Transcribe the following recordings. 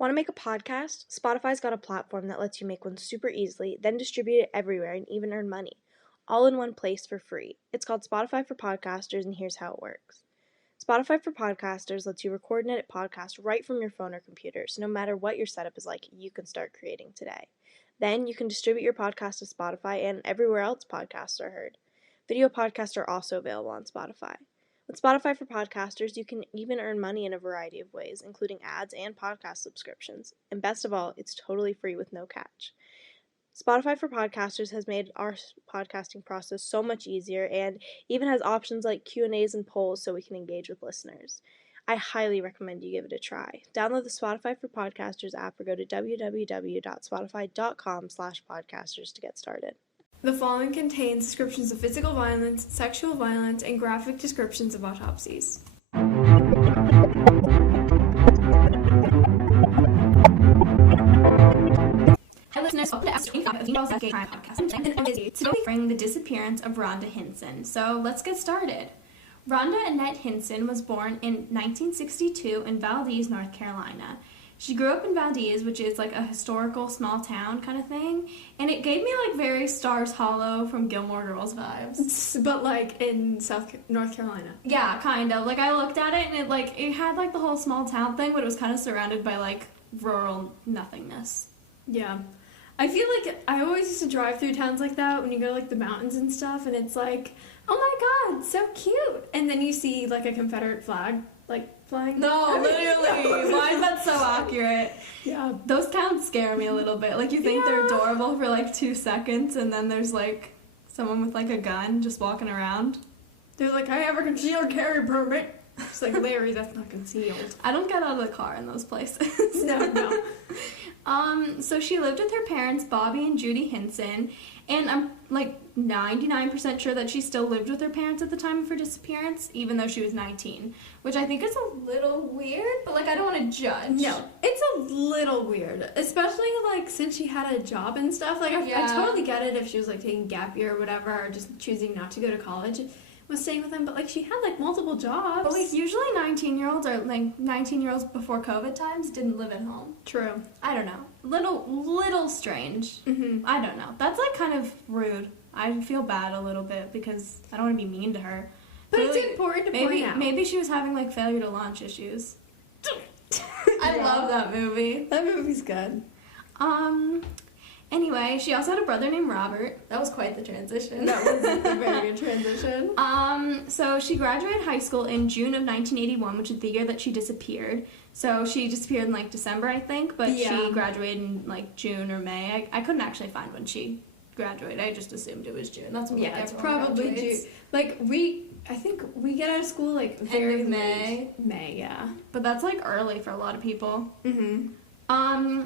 Want to make a podcast? Spotify's got a platform that lets you make one super easily, then distribute it everywhere and even earn money, all in one place for free. It's called Spotify for Podcasters, and here's how it works. Spotify for Podcasters lets you record and edit podcasts right from your phone or computer, so no matter what your setup is like, you can start creating today. Then you can distribute your podcast to Spotify and everywhere else podcasts are heard. Video podcasts are also available on Spotify. With Spotify for Podcasters, you can even earn money in a variety of ways, including ads and podcast subscriptions. And best of all, it's totally free with no catch. Spotify for Podcasters has made our podcasting process so much easier and even has options like Q&As and polls so we can engage with listeners. I highly recommend you give it a try. Download the Spotify for Podcasters app or go to www.spotify.com/podcasters to get started. The following contains descriptions of physical violence, sexual violence, and graphic descriptions of autopsies. Hi listeners, welcome to episode 25 of Females Gay Crime Podcast. I'm busy. Today we bring the disappearance of Rhonda Hinson. So let's get started. Rhonda Annette Hinson was born in 1962 in Valdez, North Carolina. She grew up in Valdez, which is like a historical small town kind of thing, and it gave me like very Stars Hollow from Gilmore Girls vibes. But like in North Carolina. Yeah, kind of. Like I looked at it and it had like the whole small town thing, but it was kind of surrounded by like rural nothingness. Yeah. I feel like I always used to drive through towns like that when you go to like the mountains and stuff, and it's like, oh my god, so cute. And then you see like a Confederate flag flying. No, literally. Why is that so accurate? Yeah. Those towns scare me a little bit. Like, you think they're adorable for, like, 2 seconds, and then there's, like, someone with, like, a gun just walking around. They're like, I have a concealed carry permit. It's like, Larry, that's not concealed. I don't get out of the car in those places. No. So she lived with her parents, Bobby and Judy Hinson, and I'm, like, 99% sure that she still lived with her parents at the time of her disappearance, even though she was 19, which I think is a little weird, but, like, I don't want to judge. No, it's a little weird, especially, like, since she had a job and stuff. Like, I totally get it if she was, like, taking gap year or whatever, or just choosing not to go to college, was staying with him, but, like, she had, like, multiple jobs. But, like, usually 19-year-olds before COVID times didn't live at home. True. I don't know. Little strange. Mm-hmm. I don't know. That's, like, kind of rude. I feel bad a little bit because I don't want to be mean to her. But it's important to point out. Maybe she was having, like, failure to launch issues. I love that movie. That movie's good. Anyway, she also had a brother named Robert. That was quite the transition. That was a very good transition. So she graduated high school in June of 1981, which is the year that she disappeared. So she disappeared in, like, December, I think, but she graduated in, like, June or May. I couldn't actually find when she graduated. I just assumed it was June. That's when it's probably June. Like, I think we get out of school, like, very May. May, yeah. But that's, like, early for a lot of people. Mm-hmm.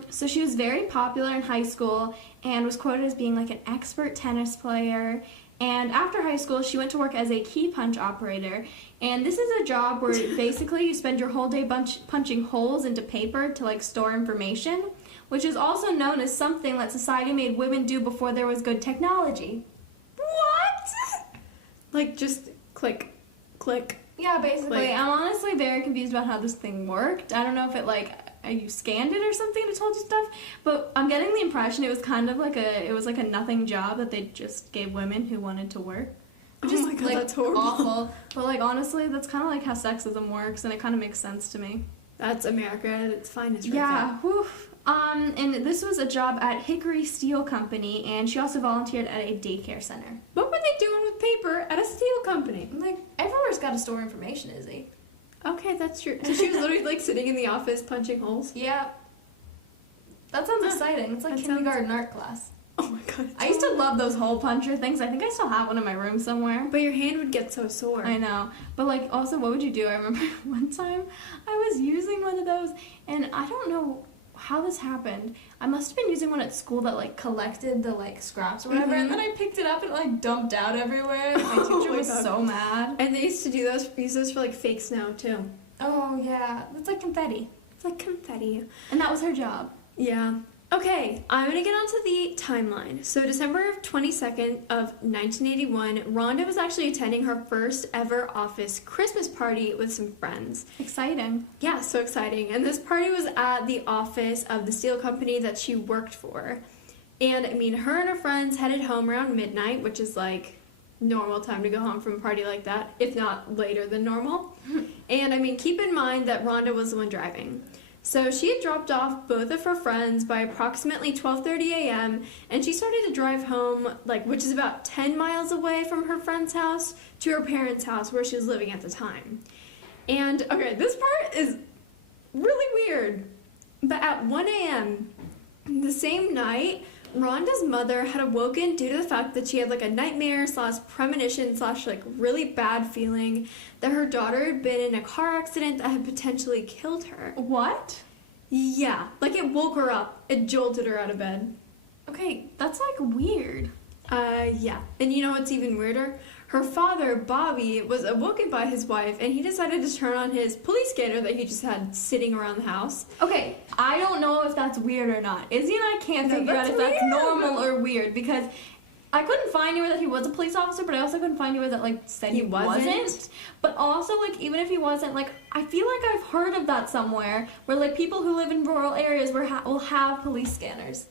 So she was very popular in high school and was quoted as being, like, an expert tennis player. And after high school, she went to work as a key punch operator. And this is a job where basically you spend your whole day punching holes into paper to, like, store information, which is also known as something that society made women do before there was good technology. What? Like, just click. Yeah, basically. Like, I'm honestly very confused about how this thing worked. I don't know if it, like, you scanned it or something and it told you stuff, but I'm getting the impression it was kind of like a nothing job that they just gave women who wanted to work. Which is, my God, like, that's horrible. Awful. But, like, honestly, that's kind of like how sexism works, and it kind of makes sense to me. That's America at its finest right Yeah, whew. And this was a job at Hickory Steel Company, and she also volunteered at a daycare center. What were they doing with paper at a steel company? Like, everywhere's got to store information, Izzy. Okay, that's true. So she was literally, like, sitting in the office punching holes? Yeah. That sounds exciting. It's like kindergarten art class. Oh my god. I used to love those hole puncher things. I think I still have one in my room somewhere. But your hand would get so sore. I know. But, like, also, what would you do? I remember one time I was using one of those, and I don't know how this happened. I must have been using one at school that, like, collected the, like, scraps or whatever, and then I picked it up and it, like, dumped out everywhere. My teacher was so mad. And they used to do those pieces for, like, fake snow, too. Oh, yeah. It's like confetti. It's like confetti. And that was her job. Yeah. Okay, I'm going to get onto the timeline. So December 22nd of 1981, Rhonda was actually attending her first ever office Christmas party with some friends. Exciting. Yeah, so exciting. And this party was at the office of the steel company that she worked for. And, I mean, her and her friends headed home around midnight, which is, like, normal time to go home from a party like that, if not later than normal. And, I mean, keep in mind that Rhonda was the one driving. So she had dropped off both of her friends by approximately 12:30 a.m. and she started to drive home, like, which is about 10 miles away from her friend's house to her parents' house where she was living at the time. And, okay, this part is really weird. But at 1 a.m. the same night, Rhonda's mother had awoken due to the fact that she had, like, a nightmare / premonition / like, really bad feeling that her daughter had been in a car accident that had potentially killed her. What? Yeah, like, it woke her up. It jolted her out of bed. Okay, that's, like, weird. Yeah. And you know what's even weirder? Her father, Bobby, was awoken by his wife, and he decided to turn on his police scanner that he just had sitting around the house. Okay, I don't know if that's weird or not. Izzy and I can't figure out if that's normal or weird, because I couldn't find anywhere that he was a police officer, but I also couldn't find anywhere that, like, said he wasn't. But also, like, even if he wasn't, like, I feel like I've heard of that somewhere, where, like, people who live in rural areas will have police scanners.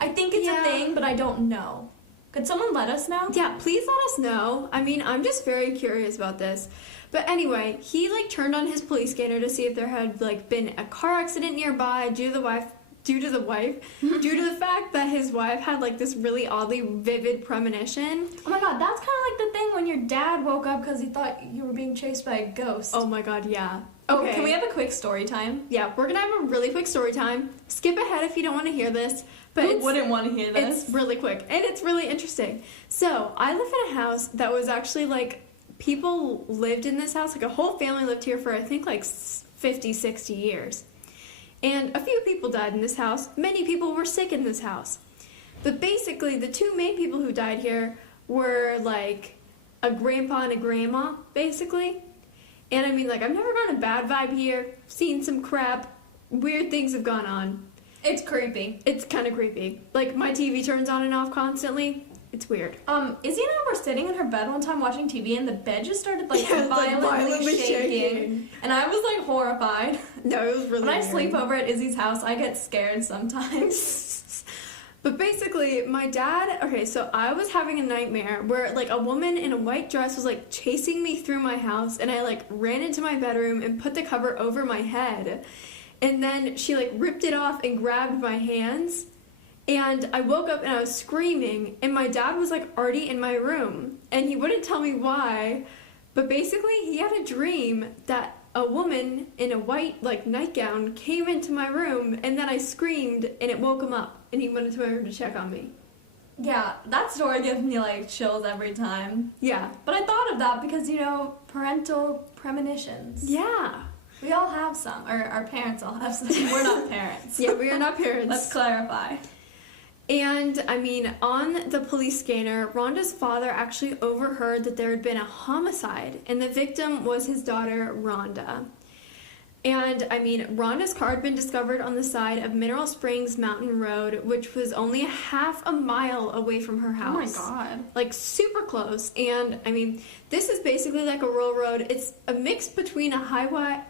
I think it's a thing, but I don't know. Could someone let us know? Yeah, please let us know. I mean, I'm just very curious about this. But anyway, he, like, turned on his police scanner to see if there had, like, been a car accident nearby due to the fact that his wife had, like, this really oddly vivid premonition. Oh my god, that's kind of like the thing when your dad woke up because he thought you were being chased by a ghost. Oh my god, yeah. Okay. Oh, can we have a quick story time? Yeah, we're gonna have a really quick story time. Skip ahead if you don't want to hear this. But who wouldn't want to hear this? It's really quick, and it's really interesting. So, I live in a house that was actually, like, people lived in this house. Like, a whole family lived here for, I think, like, 50, 60 years. And a few people died in this house. Many people were sick in this house. But basically, the two main people who died here were, like, a grandpa and a grandma, basically. And, I mean, like, I've never gotten a bad vibe here, seen some crap, weird things have gone on. It's creepy. It's kind of creepy. Like, my TV turns on and off constantly. It's weird. Izzy and I were sitting in her bed one time watching TV, and the bed just started, like, violently shaking. And I was, like, horrified. No, it was really When I sleep over at Izzy's house, I get scared sometimes. But basically, my dad... Okay, so I was having a nightmare where, like, a woman in a white dress was, like, chasing me through my house, and I, like, ran into my bedroom and put the cover over my head. And then she, like, ripped it off and grabbed my hands. And I woke up and I was screaming. And my dad was, like, already in my room. And he wouldn't tell me why. But basically, he had a dream that a woman in a white, like, nightgown came into my room. And then I screamed and it woke him up. And he went into my room to check on me. Yeah, that story gives me, like, chills every time. Yeah. But I thought of that because, you know, parental premonitions. Yeah. We all have some, or our parents all have some. We're not parents. Yeah, we are not parents. Let's clarify. And, I mean, on the police scanner, Rhonda's father actually overheard that there had been a homicide, and the victim was his daughter, Rhonda. And, I mean, Rhonda's car had been discovered on the side of Mineral Springs Mountain Road, which was only half a mile away from her house. Oh my god. Like, super close. And, I mean, this is basically like a rural road. It's a mix between a highway,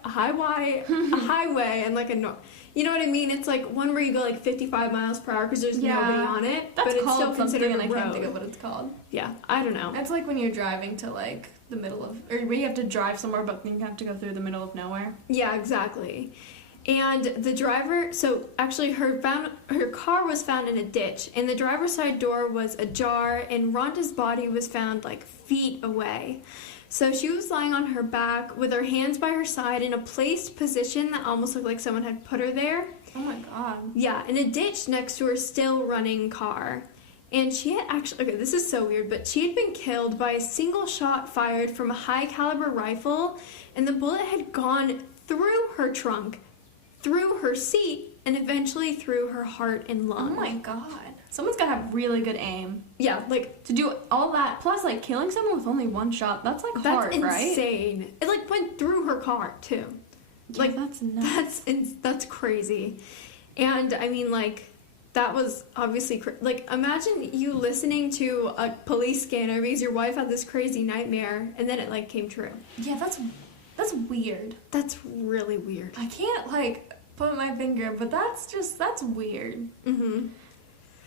and, like, you know what I mean? It's like one where you go, like, 55 miles per hour because there's nobody on it. That's but it's called still considered something, and a I can't road. think of what it's called. Yeah, I don't know. It's like when you're driving to, like, the middle of, or where you have to drive somewhere, but you have to go through the middle of nowhere. Yeah, exactly. And the driver, so actually her car was found in a ditch, and the driver's side door was ajar, and Rhonda's body was found, like, feet away. So she was lying on her back with her hands by her side in a placed position that almost looked like someone had put her there. Oh my god. Yeah, in a ditch next to her still running car. And she had actually, okay, this is so weird, but she had been killed by a single shot fired from a high caliber rifle, and the bullet had gone through her trunk, through her seat, and eventually through her heart and lung. Oh my god. Someone's gotta have really good aim. Yeah, like, to do all that, plus, like, killing someone with only one shot, that's, like, hard, right? That's insane. It, like, went through her car, too. Yeah, like, that's nuts. That's crazy. And, I mean, like, that was obviously like, imagine you listening to a police scanner because your wife had this crazy nightmare and then it like came true. Yeah, that's weird. That's really weird. I can't like put my finger, but that's weird.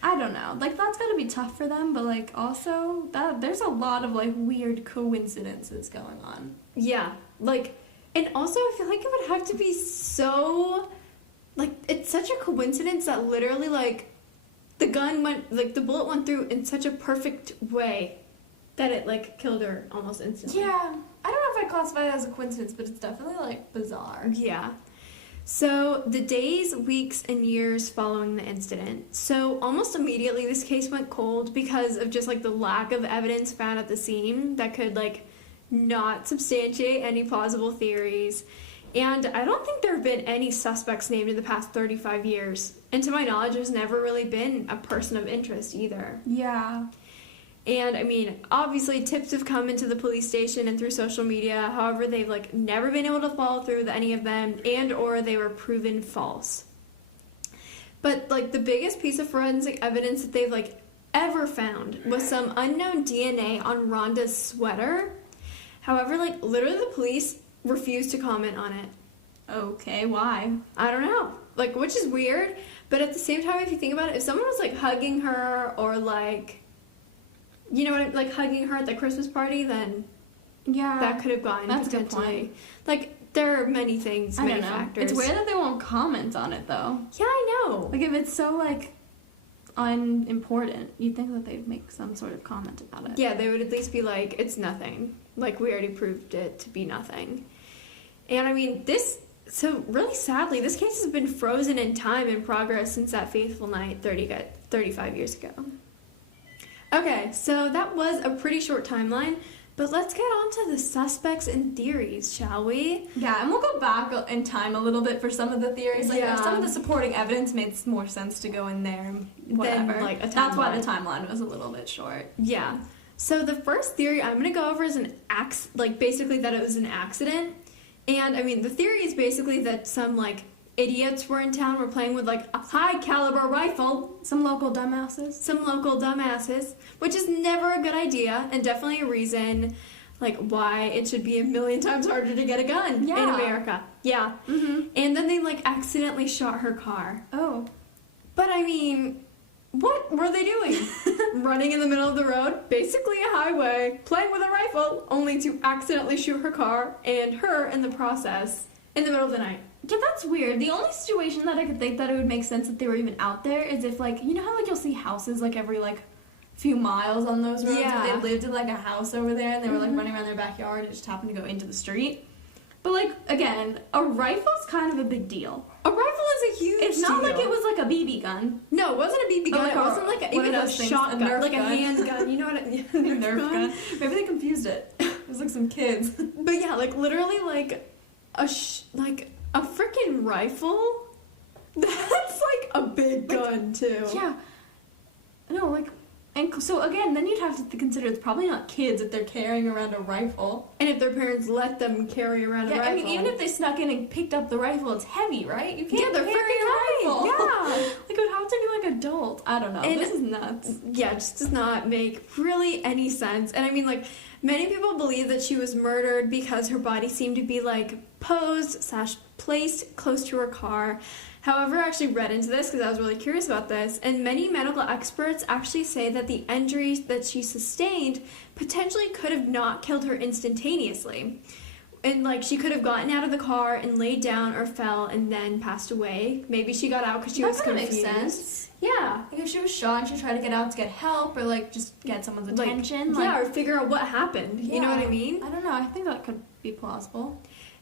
I don't know. Like, that's gotta be tough for them, but like also there's a lot of like weird coincidences going on. Yeah, like, and also I feel like it would have to be so, like, it's such a coincidence that literally, like, the bullet went through in such a perfect way that it, like, killed her almost instantly. Yeah, I don't know if I classify that as a coincidence, but it's definitely, like, bizarre. Yeah. So, the days, weeks, and years following the incident. So, almost immediately this case went cold because of just, like, the lack of evidence found at the scene that could, like, not substantiate any plausible theories. And I don't think there have been any suspects named in the past 35 years. And to my knowledge, there's never really been a person of interest either. Yeah. And, I mean, obviously tips have come into the police station and through social media. However, they've, like, never been able to follow through with any of them, and or they were proven false. But, like, the biggest piece of forensic evidence that they've, like, ever found was some unknown DNA on Rhonda's sweater. However, like, literally the police refused to comment on it. Okay, why? I don't know. Like, which is weird, but at the same time, if you think about it, if someone was, like, hugging her or, like, you know what I mean, like, hugging her at the Christmas party, then yeah, that could have gone that's potentially. a good point. Like, there are many things, many factors. It's weird that they won't comment on it, though. Yeah, I know. Like, if it's so, like, unimportant, you'd think that they'd make some sort of comment about it. Yeah, they would at least be like, it's nothing. Like, we already proved it to be nothing. And, I mean, so really sadly, this case has been frozen in time and progress since that fateful night 35 years ago. Okay, so that was a pretty short timeline, but let's get on to the suspects and theories, shall we? Yeah, and we'll go back in time a little bit for some of the theories. Like, some of the supporting evidence made more sense to go in there and whatever. Then, like, a That's why timeline. the timeline was a little bit short. Yeah. So the first theory I'm going to go over is basically that it was an accident. And, I mean, the theory is basically that some, like, idiots were in town, were playing with, like, a high-caliber rifle. Some local dumbasses, which is never a good idea, and definitely a reason, like, why it should be a million times harder to get a gun in America. Yeah. Mm-hmm. And then they, like, accidentally shot her car. Oh. But, I mean, what were they doing? Running in the middle of the road, basically a highway, playing with a rifle, only to accidentally shoot her car, and her in the process, in the middle of the night. Yeah, that's weird. The only situation that I could think that it would make sense that they were even out there is if, like, you know how, like, you'll see houses, like, every, like, few miles on those roads? Yeah. If they lived in, like, a house over there and they were, like, running around their backyard and just happened to go into the street. But, like, again, a rifle's kind of a big deal. A rifle is a huge It's not deal. like it was, like, a BB gun. No, it wasn't a BB gun. Like It wasn't like even a shotgun, a Nerf like gun. a handgun. You know what? A Nerf gun. Maybe they confused it. It was like some kids. But yeah, like literally, like a freaking rifle. That's like a big gun too. Yeah. No, like, and so again, then you'd have to consider it's probably not kids if they're carrying around a rifle. And if their parents let them carry around a rifle. I mean, even if they snuck in and picked up the rifle, it's heavy, right? You can't they're carry freaking a rifle. heavy. Yeah. Like, it would have to be, like, adult. I don't know. And this is nuts. Yeah, it just does not make really any sense. And I mean, like, many people believe that she was murdered because her body seemed to be, like, posed/placed close to her car. However, I actually read into this because I was really curious about this, and many medical experts actually say that the injuries that she sustained potentially could have not killed her instantaneously. And, like, she could have gotten out of the car and laid down or fell and then passed away. Maybe she got out because she was confused. That makes sense. Yeah. Like, if she was shot and she tried to get out to get help or, like, just get someone's attention. Like, yeah, or figure out what happened. Yeah. You know what I mean? I don't know. I think that could be plausible.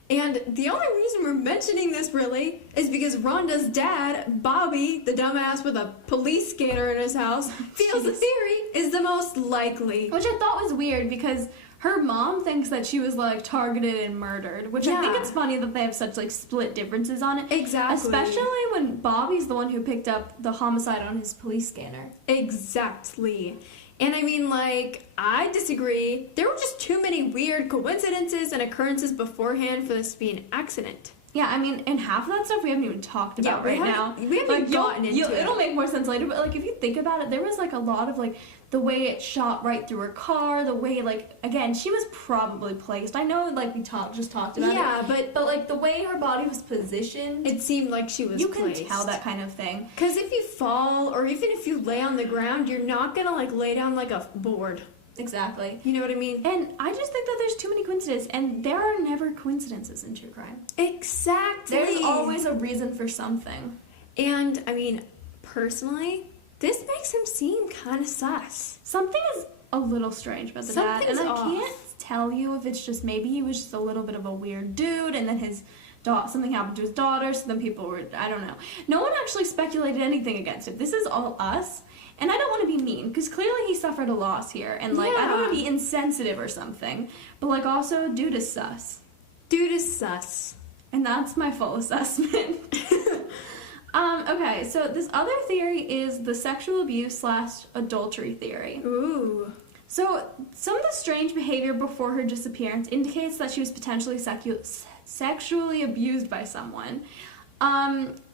And the only reason we're mentioning this, really, is because Rhonda's dad, Bobby, the dumbass with a police scanner in his house, feels the theory is the most likely. Which I thought was weird because her mom thinks that she was, like, targeted and murdered. Which I think it's funny that they have such, like, split differences on it. Exactly. Especially when Bobby's the one who picked up the homicide on his police scanner. Exactly. And I mean, like, I disagree. There were just too many weird coincidences and occurrences beforehand for this to be an accident. Yeah, I mean, and half of that stuff we haven't even talked about now. We haven't gotten into it. It'll make more sense later, but, like, if you think about it, there was, like, a lot of, like, the way it shot right through her car, the way, like, again, she was probably placed. I know, like, we just talked about it. Yeah, but, like, the way her body was positioned. It seemed like she was placed. You can tell that kind of thing. Because if you fall, or even if you lay on the ground, you're not going to, like, lay down like a board. Exactly. You know what I mean? And I just think that there's too many coincidences, and there are never coincidences in true crime. Exactly. There's always a reason for something. And, I mean, personally, this makes him seem kind of sus. Something is a little strange about the dad, and I can't tell you if it's just maybe he was just a little bit of a weird dude, and then something happened to his daughter, so then people were, I don't know. No one actually speculated anything against it. This is all us. And I don't want to be mean, because clearly he suffered a loss here. And, like, I don't want to be insensitive or something. But, like, also, dude is sus. Dude is sus. And that's my full assessment. Okay, so this other theory is the sexual abuse / adultery theory. Ooh. So, some of the strange behavior before her disappearance indicates that she was potentially sexually abused by someone.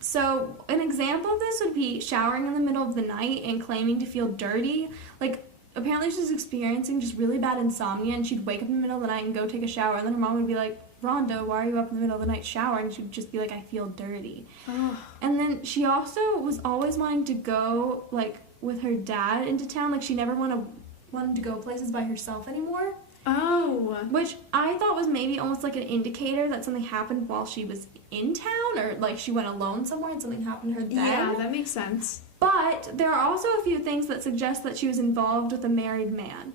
So an example of this would be showering in the middle of the night and claiming to feel dirty. Like, apparently she's experiencing just really bad insomnia, and she'd wake up in the middle of the night and go take a shower, and then her mom would be like, Rhonda, why are you up in the middle of the night showering? And she'd just be like, I feel dirty. Oh. And then she also was always wanting to go, like, with her dad into town. Like, she never wanted to go places by herself anymore. Oh. Which I thought was maybe almost like an indicator that something happened while she was in town, or like she went alone somewhere and something happened to her then. Yeah, that makes sense. But there are also a few things that suggest that she was involved with a married man.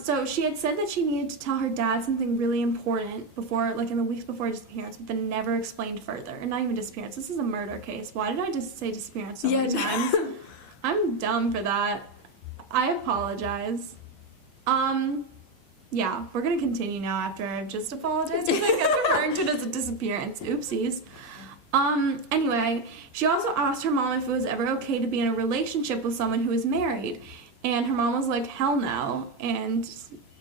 So she had said that she needed to tell her dad something really important before, like in the weeks before disappearance, but then never explained further. And not even disappearance. This is a murder case. Why did I just say disappearance so many times? I'm dumb for that. I apologize. Yeah, we're going to continue now after I've just apologized because I kept referring to it as a disappearance. Oopsies. Anyway, she also asked her mom if it was ever okay to be in a relationship with someone who was married. And her mom was like, hell no. And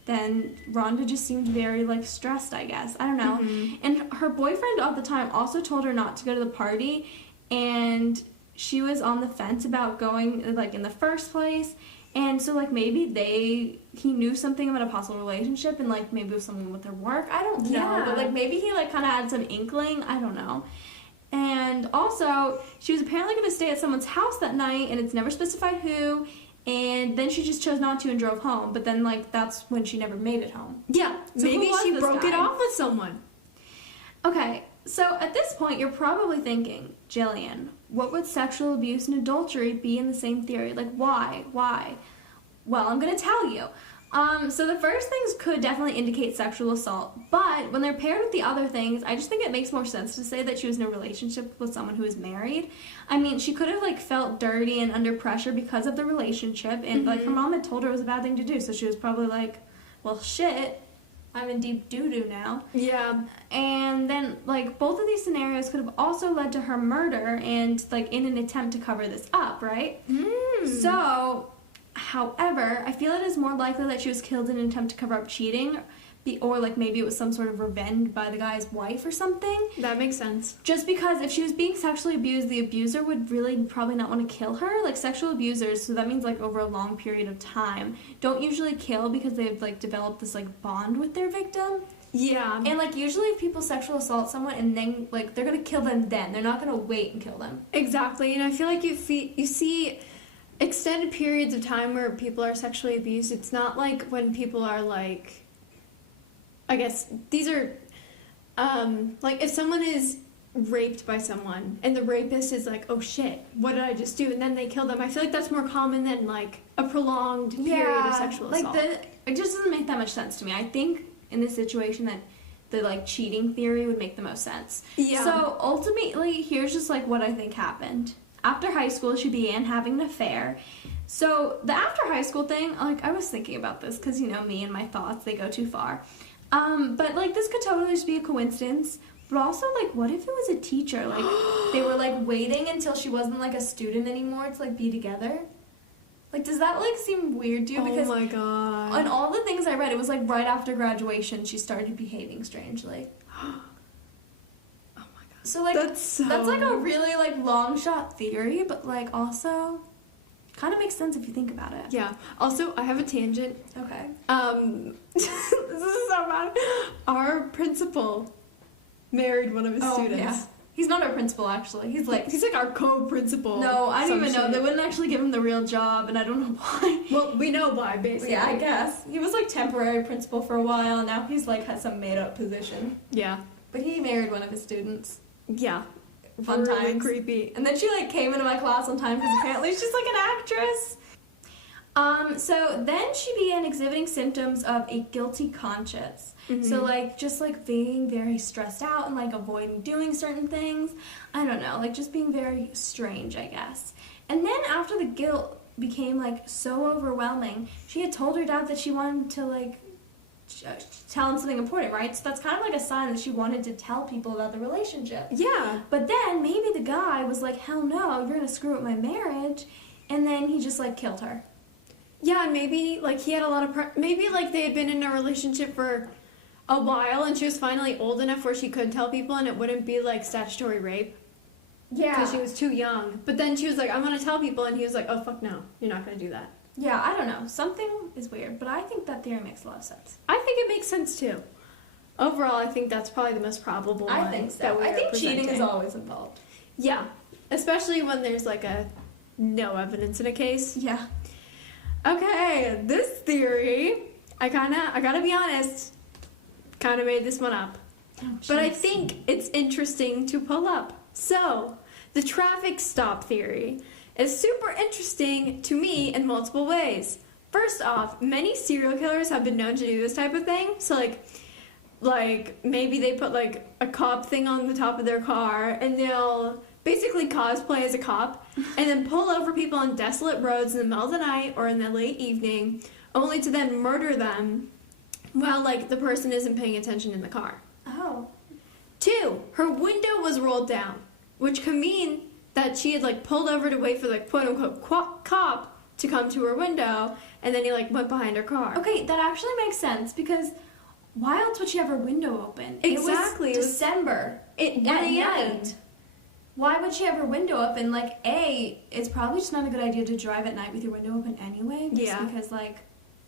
then Rhonda just seemed very, like, stressed, I guess. I don't know. Mm-hmm. And her boyfriend at the time also told her not to go to the party. And she was on the fence about going, like, in the first place. And so, like, maybe he knew something about a possible relationship, and, like, maybe it was someone with her work. I don't know. Yeah. But, like, maybe he, like, kind of had some inkling. I don't know. And also, she was apparently going to stay at someone's house that night, and it's never specified who. And then she just chose not to and drove home. But then, like, that's when she never made it home. Yeah. So maybe she broke it off with someone. Okay. So, at this point, you're probably thinking, Jillian, what would sexual abuse and adultery be in the same theory? Like, why? Why? Well, I'm going to tell you. So the first things could definitely indicate sexual assault, but when they're paired with the other things, I just think it makes more sense to say that she was in a relationship with someone who is married. I mean, she could have, like, felt dirty and under pressure because of the relationship, and, like, her mom had told her it was a bad thing to do, so she was probably like, well, shit, I'm in deep doo-doo now. Yeah. And then, like, both of these scenarios could have also led to her murder and, like, in an attempt to cover this up, right? So, however, I feel it is more likely that she was killed in an attempt to cover up cheating, or, like, maybe it was some sort of revenge by the guy's wife or something. That makes sense. Just because if she was being sexually abused, the abuser would really probably not want to kill her. Like, sexual abusers, so that means, like, over a long period of time, don't usually kill because they've, like, developed this, like, bond with their victim. Yeah. And, like, usually if people sexual assault someone and then, like, they're going to kill them then. They're not going to wait and kill them. Exactly. And I feel like you see extended periods of time where people are sexually abused. It's not like when people are, like, I guess these are, like, if someone is raped by someone and the rapist is like, oh shit, what did I just do? And then they kill them. I feel like that's more common than, like, a prolonged period of sexual assault. It just doesn't make that much sense to me. I think in this situation that the, like, cheating theory would make the most sense. Yeah. So ultimately, here's just, like, what I think happened. After high school, she began having an affair. So the after high school thing, like, I was thinking about this because, you know, me and my thoughts, they go too far. But, like, this could totally just be a coincidence. But also, like, what if it was a teacher? Like, they were, like, waiting until she wasn't, like, a student anymore to, like, be together? Like, does that, like, seem weird to you? Because oh my god. on all the things I read, it was, like, right after graduation she started behaving strangely. So, like, that's like a really, like, long shot theory, but, like, also kind of makes sense if you think about it. Yeah. Also, I have a tangent. Okay. This is so bad. Our principal married one of his students. Yeah. He's not our principal, actually. He's like our co-principal. No, I don't even know. They wouldn't actually give him the real job, and I don't know why. Well, we know why, basically. Yeah, I guess. He was, like, temporary principal for a while, and now he's, like, has some made-up position. Yeah. But he married one of his students. Yeah. Fun really times. creepy. And then she, like, came into my class one time because apparently she's, like, an actress. So then she began exhibiting symptoms of a guilty conscience. Mm-hmm. So, like, just, like, being very stressed out and, like, avoiding doing certain things. I don't know, like, just being very strange, I guess. And then after the guilt became, like, so overwhelming, she had told her dad that she wanted to, like, tell him something important, right? So that's kind of like a sign that she wanted to tell people about the relationship. Yeah. But then maybe the guy was like, hell no, you're gonna screw up my marriage. And then he just, like, killed her. Yeah, and maybe, like, he had a lot of maybe, like, they had been in a relationship for a while and she was finally old enough where she could tell people and it wouldn't be, like, statutory rape. Yeah. Because she was too young. But then she was like, I'm gonna tell people, and he was like, oh, fuck no, you're not gonna do that. Yeah, I don't know. Something is weird, but I think that theory makes a lot of sense. I think it makes sense, too. Overall, I think that's probably the most probable one. I think so. I think cheating is always involved. Yeah. Especially when there's, like, no evidence in a case. Yeah. Okay, this theory, I gotta be honest, kind of made this one up. Oh, but I think it's interesting to pull up. So, the traffic stop theory is super interesting to me in multiple ways. First off, many serial killers have been known to do this type of thing. So, like maybe they put, like, a cop thing on the top of their car, and they'll basically cosplay as a cop, and then pull over people on desolate roads in the middle of the night or in the late evening, only to then murder them while, like, the person isn't paying attention in the car. Oh. 2, her window was rolled down, which could mean that she had, like, pulled over to wait for the quote-unquote cop to come to her window, and then he, like, went behind her car. Okay, that actually makes sense, because why else would she have her window open? Exactly. It was December. At night. Why would she have her window open? Like, A, it's probably just not a good idea to drive at night with your window open anyway. Just because, like,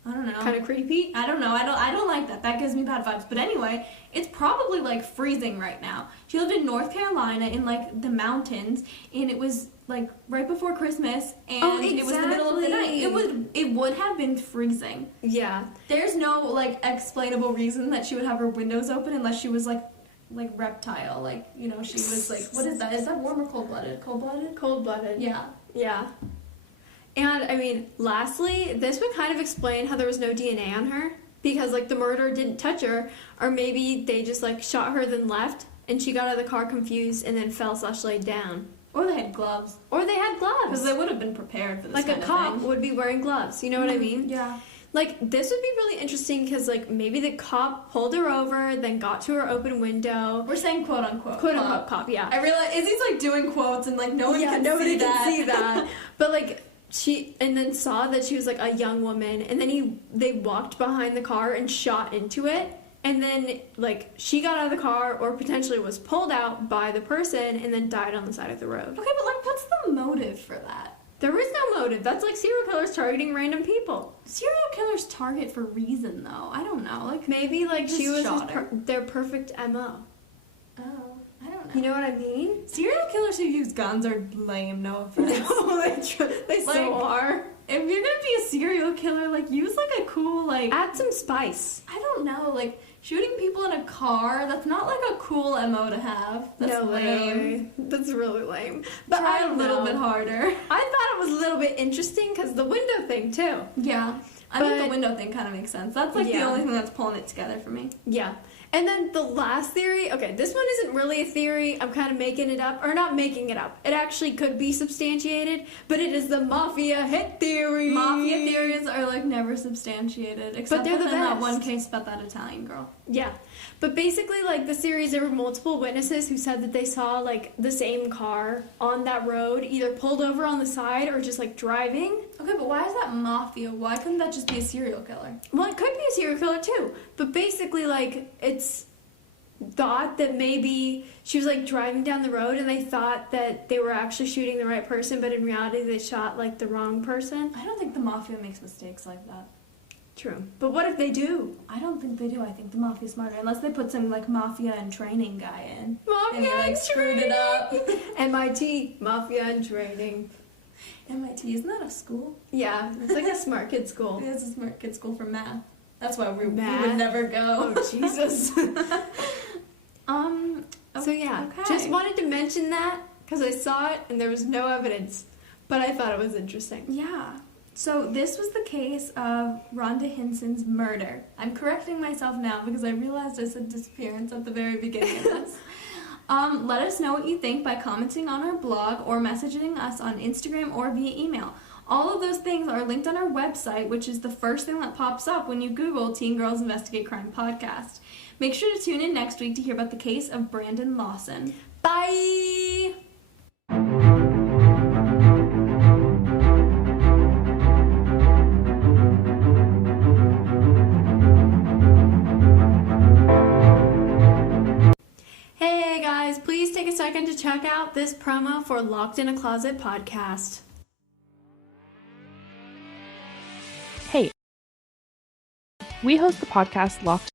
I don't know. Kind of creepy. I don't know. I don't like that. That gives me bad vibes. But anyway, it's probably, like, freezing right now. She lived in North Carolina in, like, the mountains, and it was, like, right before Christmas, and it was the middle of the night. It would have been freezing. Yeah. There's no, like, explainable reason that she would have her windows open unless she was, like reptile, like, you know, she was, like, what is that? Is that warm or cold-blooded? Cold-blooded? Cold-blooded. Yeah. Yeah. And, I mean, lastly, this would kind of explain how there was no DNA on her, because, like, the murderer didn't touch her, or maybe they just, like, shot her then left, and she got out of the car confused and then fell/laid down. Or they had gloves. Because they would have been prepared for this kind of thing. Like, a cop would be wearing gloves, you know what I mean? Yeah. Like, this would be really interesting because, like, maybe the cop pulled her over, then got to her open window. We're saying quote-unquote. Quote-unquote cop, yeah. I realize, Izzy's, like, doing quotes, and, like, nobody can see that. But, like, and then saw that she was, like, a young woman, and then they walked behind the car and shot into it, and then, like, she got out of the car, or potentially was pulled out by the person, and then died on the side of the road. Okay, but, like, what's the motive for that? There is no motive. That's like serial killers targeting random people. Serial killers target for reason, though. I don't know. Like, maybe, like, she was their perfect MO. Oh, I don't know. You know what I mean? Serial killers who use guns are lame, no offense. No, they so are. If you're gonna be a serial killer, like, use, like, a cool, like... Add some spice. I don't know, like, shooting people in a car, that's not, like, a cool MO to have. That's lame. That's really lame. But try a little bit harder. I thought it was a little bit interesting because the window thing, too. Yeah. I think the window thing kind of makes sense. That's, like, the only thing that's pulling it together for me. Yeah. And then the last theory, okay, this one isn't really a theory. I'm kind of making it up, or not making it up. It actually could be substantiated, but it is the mafia hit theory. Mafia theories are, like, never substantiated, except but they're the best. That one case about that Italian girl. Yeah. But basically, like, the series, there were multiple witnesses who said that they saw, like, the same car on that road, either pulled over on the side or just, like, driving. Okay, but why is that mafia? Why couldn't that just be a serial killer? Well, it could be a serial killer, too. But basically, like, thought that maybe she was like driving down the road and they thought that they were actually shooting the right person, but in reality they shot like the wrong person. I don't think the mafia makes mistakes like that. True. But what if they do? I don't think they do. I think the mafia's smarter, unless they put some like mafia and training guy in. Mafia and he, like, screwed it up. MIT, mafia and training. MIT, isn't that a school? Yeah, it's like a smart kid school. It's a smart kid school for math. That's why we would Never go. Oh, Jesus. So yeah, okay. just wanted to mention that because I saw it and there was no evidence, but I thought it was interesting. Yeah. So this was the case of Rhonda Hinson's murder. I'm correcting myself now because I realized I said disappearance at the very beginning of this. Let us know what you think by commenting on our blog or messaging us on Instagram or via email. All of those things are linked on our website, which is the first thing that pops up when you Google Teen Girls Investigate Crime Podcast. Make sure to tune in next week to hear about the case of Brandon Lawson. Bye! Hey guys, please take a second to check out this promo for Locked in a Closet podcast. Hey, we host the podcast Locked